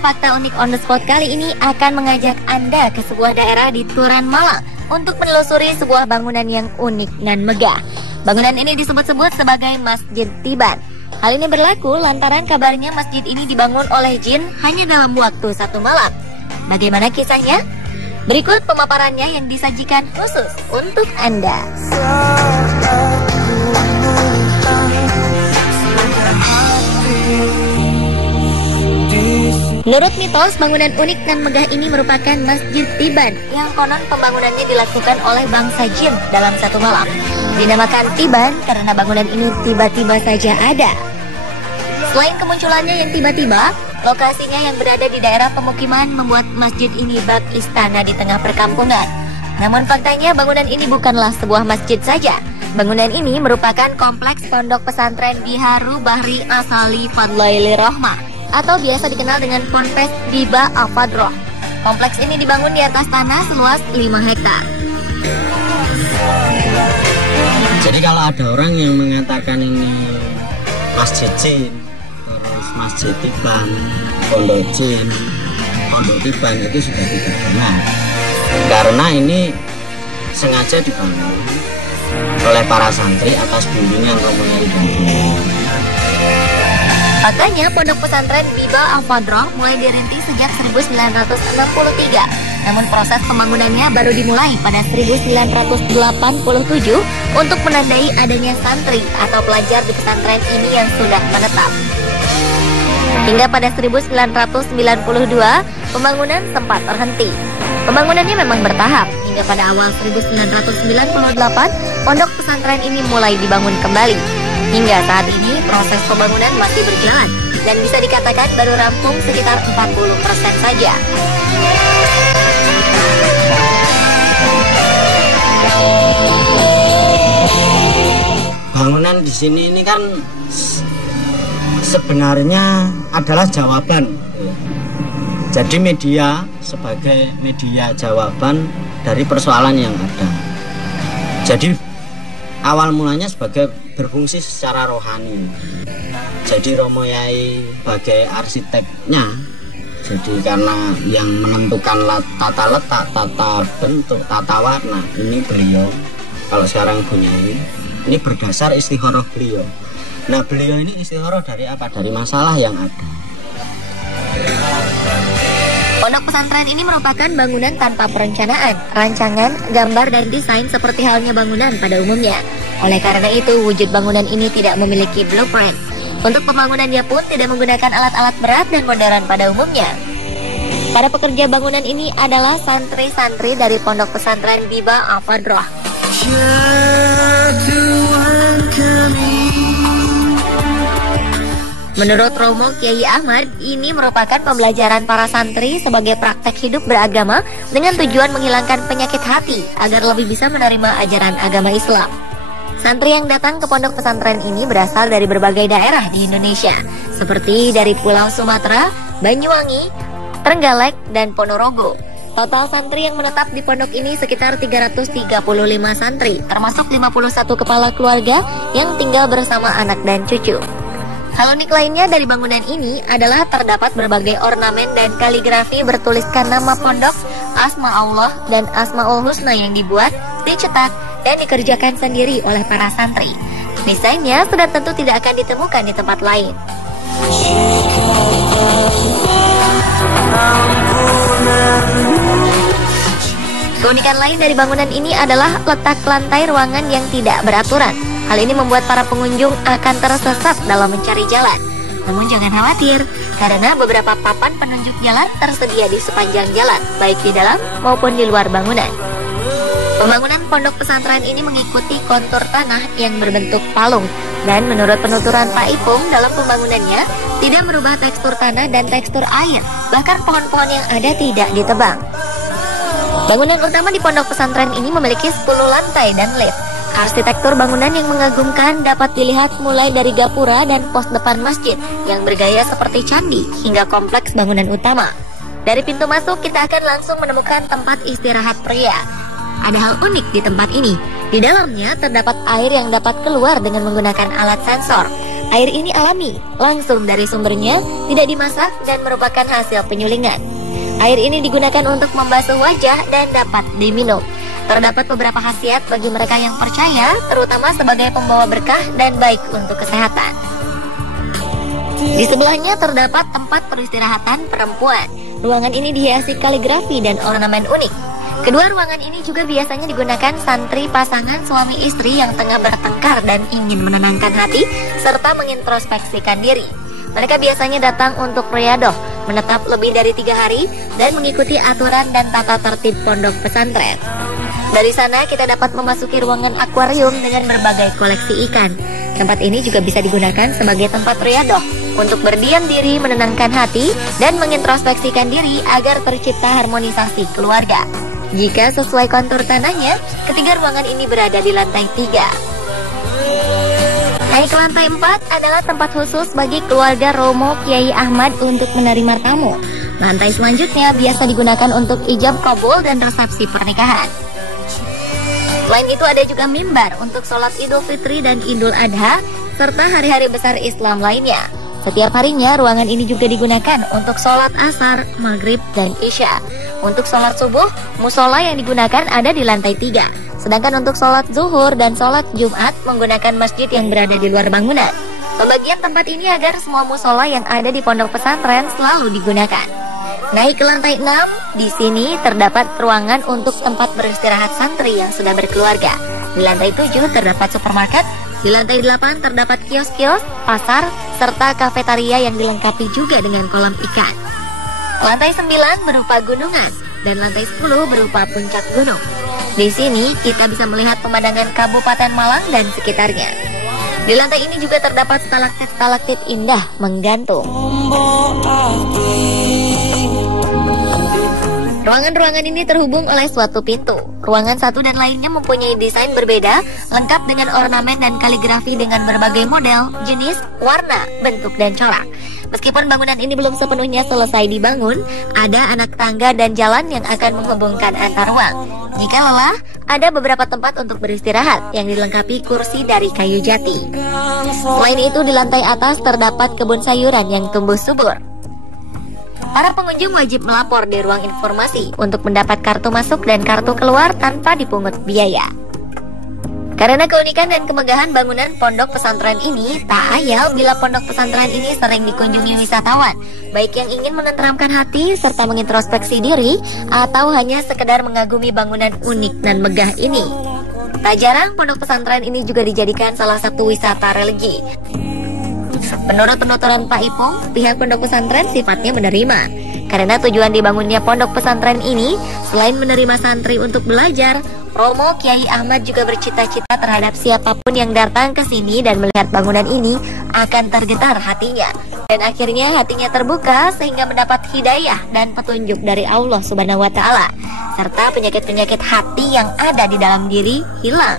Fakta Unik on the Spot kali ini akan mengajak Anda ke sebuah daerah di Turan Malang untuk menelusuri sebuah bangunan yang unik dan megah. Bangunan ini disebut-sebut sebagai Masjid Tiban. Hal ini berlaku lantaran kabarnya masjid ini dibangun oleh jin hanya dalam waktu 1 malam. Bagaimana kisahnya? Berikut pemaparannya yang disajikan khusus untuk Anda. Menurut mitos, bangunan unik dan megah ini merupakan Masjid Tiban yang konon pembangunannya dilakukan oleh bangsa jin dalam 1 malam. Dinamakan Tiban karena bangunan ini tiba-tiba saja ada. Selain kemunculannya yang tiba-tiba, lokasinya yang berada di daerah pemukiman membuat masjid ini bak istana di tengah perkampungan. Namun faktanya bangunan ini bukanlah sebuah masjid saja. Bangunan ini merupakan kompleks pondok pesantren Biharu Bahri Asali Fadlaili Rohmah atau biasa dikenal dengan Ponpes Diba Al-Fadroh. Kompleks ini dibangun di atas tanah seluas 5 hektar. Jadi kalau ada orang yang mengatakan ini masjid jin, terus masjid Tiban, pondok jin, pondok Tiban, itu sudah tidak benar. Karena ini sengaja dibangun oleh para santri atas bimbingan Romo-Nyai dan Bunyai. Faktanya, pondok pesantren Biba Al-Fadroh mulai dirintis sejak 1963. Namun proses pembangunannya baru dimulai pada 1987 untuk menandai adanya santri atau pelajar di pesantren ini yang sudah menetap. Hingga pada 1992, pembangunan sempat terhenti. Pembangunannya memang bertahap, hingga pada awal 1998, pondok pesantren ini mulai dibangun kembali. Hingga saat ini proses pembangunan masih berjalan dan bisa dikatakan baru rampung sekitar 40% saja. Bangunan di sini ini kan sebenarnya adalah jawaban. Jadi media sebagai media jawaban dari persoalan yang ada. Jadi awal mulanya sebagai berfungsi secara rohani. Jadi Romo-Nyai sebagai arsiteknya, jadi karena yang menentukan tata letak, tata bentuk, tata warna, ini beliau. Kalau sekarang Bunyai, ini berdasar istikharah beliau. Nah, beliau ini istikharah dari apa? Dari masalah yang ada. Pondok pesantren ini merupakan bangunan tanpa perencanaan, rancangan, gambar, dan desain seperti halnya bangunan pada umumnya. Oleh karena itu, wujud bangunan ini tidak memiliki blueprint. Untuk pembangunannya pun tidak menggunakan alat-alat berat dan modern pada umumnya. Para pekerja bangunan ini adalah santri-santri dari pondok pesantren Biba Al-Fadroh. Menurut Romo Kiai Ahmad, ini merupakan pembelajaran para santri sebagai praktek hidup beragama dengan tujuan menghilangkan penyakit hati agar lebih bisa menerima ajaran agama Islam. Santri yang datang ke pondok pesantren ini berasal dari berbagai daerah di Indonesia, seperti dari Pulau Sumatera, Banyuwangi, Trenggalek, dan Ponorogo. Total santri yang menetap di pondok ini sekitar 335 santri, termasuk 51 kepala keluarga yang tinggal bersama anak dan cucu. Hal unik lainnya dari bangunan ini adalah terdapat berbagai ornamen dan kaligrafi bertuliskan nama pondok, asma Allah, dan asmaul husna yang dibuat, dicetak, dan dikerjakan sendiri oleh para santri. Desainnya sudah tentu tidak akan ditemukan di tempat lain. Keunikan lain dari bangunan ini adalah letak lantai ruangan yang tidak beraturan. Hal ini membuat para pengunjung akan tersesat dalam mencari jalan. Namun jangan khawatir, karena beberapa papan penunjuk jalan tersedia di sepanjang jalan, baik di dalam maupun di luar bangunan. Pembangunan pondok pesantren ini mengikuti kontur tanah yang berbentuk palung, dan menurut penuturan Pak Ipung dalam pembangunannya, tidak merubah tekstur tanah dan tekstur air, bahkan pohon-pohon yang ada tidak ditebang. Bangunan utama di pondok pesantren ini memiliki 10 lantai dan lift. Arsitektur bangunan yang mengagumkan dapat dilihat mulai dari gapura dan pos depan masjid yang bergaya seperti candi hingga kompleks bangunan utama. Dari pintu masuk kita akan langsung menemukan tempat istirahat pria. Ada hal unik di tempat ini. Di dalamnya terdapat air yang dapat keluar dengan menggunakan alat sensor. Air ini alami, langsung dari sumbernya, tidak dimasak dan merupakan hasil penyulingan. Air ini digunakan untuk membasuh wajah dan dapat diminum. Terdapat beberapa khasiat bagi mereka yang percaya, terutama sebagai pembawa berkah dan baik untuk kesehatan. Di sebelahnya terdapat tempat peristirahatan perempuan. Ruangan ini dihiasi kaligrafi dan ornamen unik. Kedua ruangan ini juga biasanya digunakan santri pasangan suami istri yang tengah bertengkar dan ingin menenangkan hati serta mengintrospeksikan diri. Mereka biasanya datang untuk riyadoh, menetap lebih dari 3 hari dan mengikuti aturan dan tata tertib pondok pesantren. Dari sana kita dapat memasuki ruangan akuarium dengan berbagai koleksi ikan. Tempat ini juga bisa digunakan sebagai tempat riyadoh untuk berdiam diri, menenangkan hati dan mengintrospeksikan diri agar tercipta harmonisasi keluarga. Jika sesuai kontur tanahnya, ketiga ruangan ini berada di lantai 3. Naik ke lantai 4 adalah tempat khusus bagi keluarga Romo Kiai Ahmad untuk menerima tamu. Lantai selanjutnya biasa digunakan untuk ijab kabul dan resepsi pernikahan. Selain itu ada juga mimbar untuk sholat Idul Fitri dan Idul Adha, serta hari-hari besar Islam lainnya. Setiap harinya ruangan ini juga digunakan untuk sholat asar, maghrib, dan isya. Untuk sholat subuh, musola yang digunakan ada di lantai 3. Sedangkan untuk sholat zuhur dan sholat Jumat menggunakan masjid yang berada di luar bangunan. Pembagian tempat ini agar semua musola yang ada di pondok pesantren selalu digunakan. Naik ke lantai 6, di sini terdapat ruangan untuk tempat beristirahat santri yang sudah berkeluarga. Di lantai 7 terdapat supermarket. Di lantai 8 terdapat kios-kios, pasar, serta kafetaria yang dilengkapi juga dengan kolam ikan. Lantai 9 berupa gunungan, dan lantai 10 berupa puncak gunung. Di sini kita bisa melihat pemandangan Kabupaten Malang dan sekitarnya. Di lantai ini juga terdapat stalaktit-stalaktit indah menggantung. Ruangan-ruangan ini terhubung oleh suatu pintu. Ruangan satu dan lainnya mempunyai desain berbeda, lengkap dengan ornamen dan kaligrafi dengan berbagai model, jenis, warna, bentuk, dan corak. Meskipun bangunan ini belum sepenuhnya selesai dibangun, ada anak tangga dan jalan yang akan menghubungkan antar ruang. Jika lelah, ada beberapa tempat untuk beristirahat yang dilengkapi kursi dari kayu jati. Selain itu, di lantai atas terdapat kebun sayuran yang tumbuh subur. Para pengunjung wajib melapor di ruang informasi untuk mendapat kartu masuk dan kartu keluar tanpa dipungut biaya. Karena keunikan dan kemegahan bangunan pondok pesantren ini, tak ayal bila pondok pesantren ini sering dikunjungi wisatawan, baik yang ingin menenteramkan hati serta mengintrospeksi diri, atau hanya sekedar mengagumi bangunan unik dan megah ini. Tak jarang pondok pesantren ini juga dijadikan salah satu wisata religi. Menurut penuturan Pak Ipong, pihak pondok pesantren sifatnya menerima. Karena tujuan dibangunnya pondok pesantren ini, selain menerima santri untuk belajar, Romo Kiai Ahmad juga bercita-cita terhadap siapapun yang datang ke sini dan melihat bangunan ini akan tergetar hatinya. Dan akhirnya hatinya terbuka sehingga mendapat hidayah dan petunjuk dari Allah Subhanahu wa Ta'ala, serta penyakit-penyakit hati yang ada di dalam diri hilang.